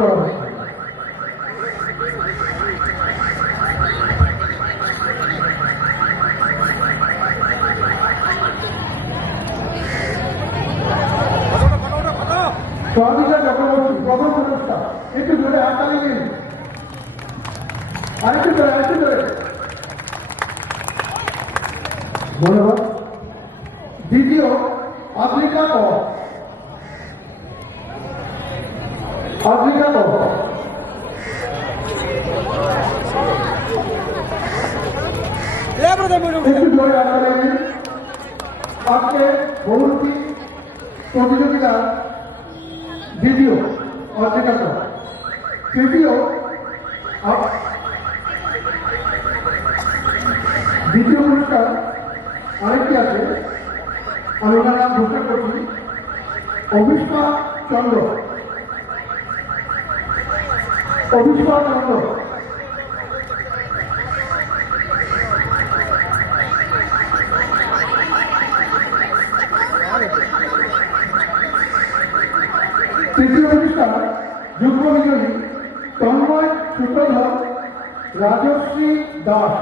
করা হয়েছে সহযোগিতা চক্রবর্তী প্রথম পুরস্কার একটু ধরে হাততালি ধরে আরেকটু ধরে দ্বিতীয়, আফ্রিকা ক আফ্রিকা ক একটু ধরে হাততালি দিন আজকে বহুমুখী প্রতিযোগিতা দ্বিতীয় অর্ধেকার তৃতীয় দ্বিতীয় পুরস্কার আরেকটি আছে। আমি ওনার নাম ঘোষণা করছি। অভিষ্মা চন্দ্র। চন্দ্র তৃতীয় পুরস্কার যুগ্ম বিজয়ী তন্ময় সূত্রধর রাজশ্রী দাস।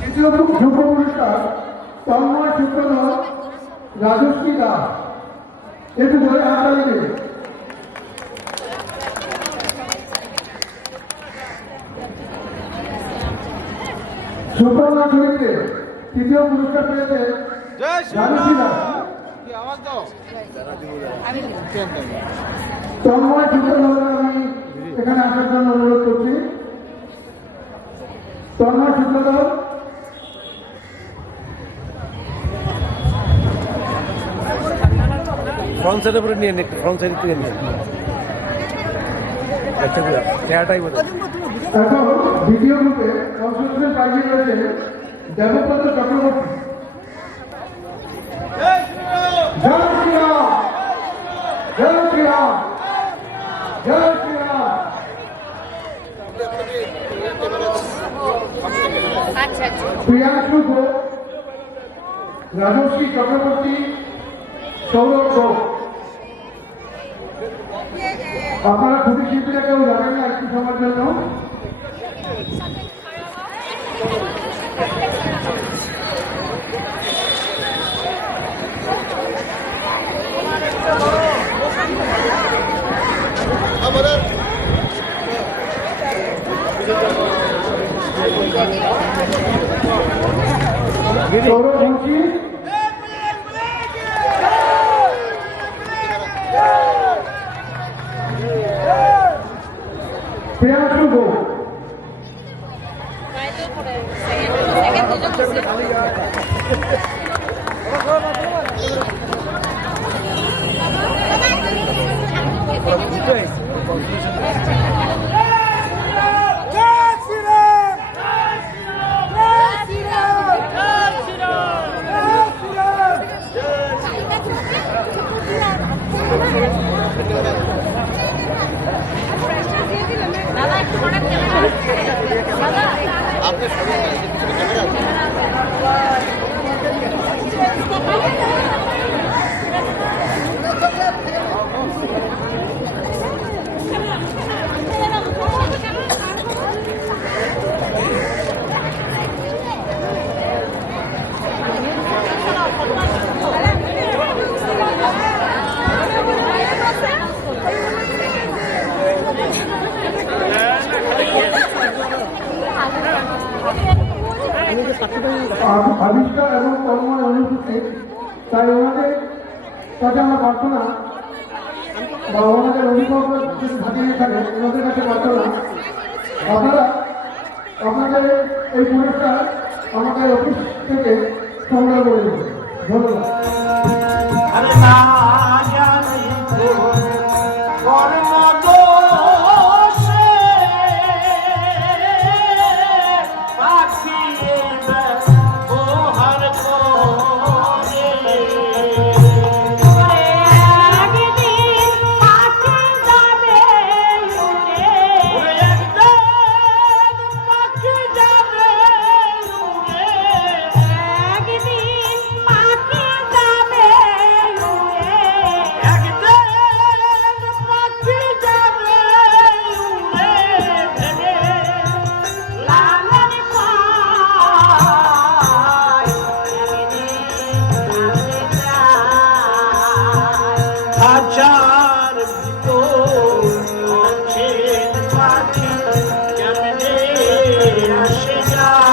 তৃতীয় যুগ্ম পুরস্কার তন্ময় সূত্রধর রাজশ্রী দাস। একটু ধরে হাততালি দেবে সুপর্ণা চরিত্রে তৃতীয় পুরস্কার পেয়েছে রাজশ্রী দাস। তন্ময় আমি এখানে আসার জন্য অনুরোধ করছি। তন্ময় সূত্রধর ফ্রন্ট সাইডের উপরে নিয়ে নিন ফ্রন্ট সাইড থেকে নিয়ে আচ্ছা চেহারাটাই বোধ এখন দ্বিতীয় গ্রুপে অংশগ্রহণ পাইয়ে রয়েছে দেবব্রত চক্রবর্তী। জয় শ্রীরাম জয় শ্রীরাম জয় শ্রীরাম। আচ্ছা আচ্ছা। প্রিয়াংশু ঘোষ রাজশ্রী চক্রবর্তী সৌরভ ঘোষ। আপনারা খুবই শিল্পীরা কেউ জানেন না একটু সময়ের জন্য সৌরভ মুখী প্রিয়াংশু ঘোষ সেকেন্ড দুজন আছে। দাদা আবিষ্কার এবং কর্ময় অনুভূতি। তাই ওনাদের কাছে আমার প্রার্থনা বা ওনাদের অভিভাবক ওনাদের কাছে প্রার্থনা। আপনারা আপনাদের এই পুরস্কার আমাদের অফিস থেকে সংগ্রহ করে ধন্যবাদ। Krishna